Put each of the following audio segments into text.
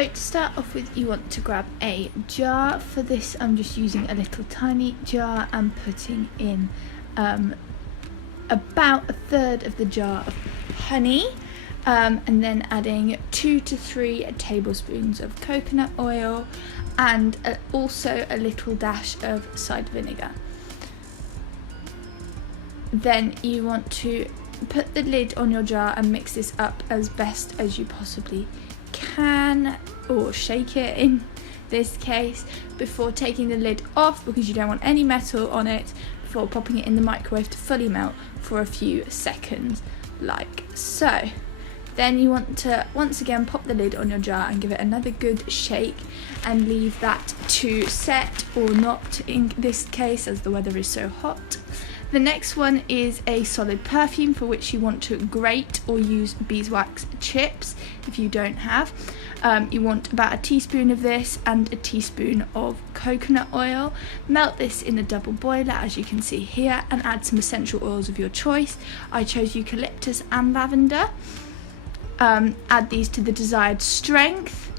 So to start off with, you want to grab a jar. For this I'm just using a little tiny jar and putting in about a third of the jar of honey, and then adding 2 to 3 tablespoons of coconut oil and also a little dash of cider vinegar. Then you want to put the lid on your jar and mix this up as best as you possibly can, or shake it in this case, before taking the lid off, because you don't want any metal on it, before popping it in the microwave to fully melt for a few seconds like so. Then you want to once again pop the lid on your jar and give it another good shake and leave that to set, or not in this case as the weather is so hot. The next one is a solid perfume, for which you want to grate or use beeswax chips if you don't have. You want about a teaspoon of this and a teaspoon of coconut oil. Melt this in a double boiler as you can see here, and add some essential oils of your choice. I chose eucalyptus and lavender. Add these to the desired strength,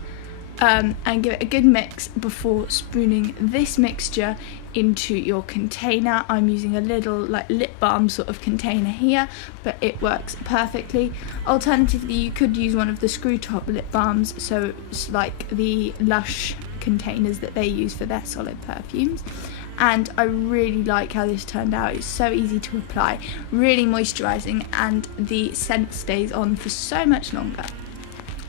and give it a good mix before spooning this mixture into your container. I'm using a little like lip balm sort of container here, but it works perfectly. Alternatively, you could use one of the screw top lip balms, so it's like the Lush containers that they use for their solid perfumes. And I really like how this turned out. It's so easy to apply, really moisturising, and the scent stays on for so much longer.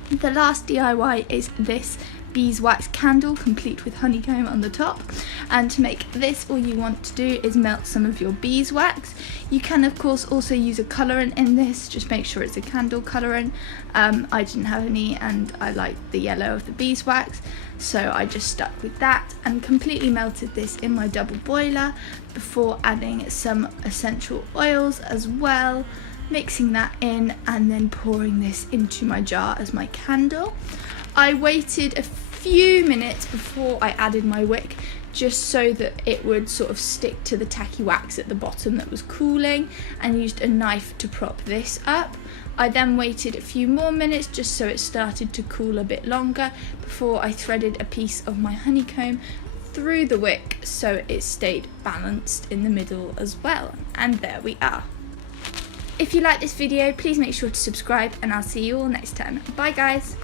The last DIY is this beeswax candle, complete with honeycomb on the top. And to make this, all you want to do is melt some of your beeswax. You can of course also use a colourant in this, just make sure it's a candle colourant. I didn't have any and I liked the yellow of the beeswax, so I just stuck with that and completely melted this in my double boiler before adding some essential oils as well, mixing that in and then pouring this into my jar as my candle. I waited a few minutes before I added my wick, just so that it would sort of stick to the tacky wax at the bottom that was cooling, and used a knife to prop this up. I then waited a few more minutes just so it started to cool a bit longer before I threaded a piece of my honeycomb through the wick so it stayed balanced in the middle as well. And there we are. If you like this video, please make sure to subscribe, and I'll see you all next time. Bye guys!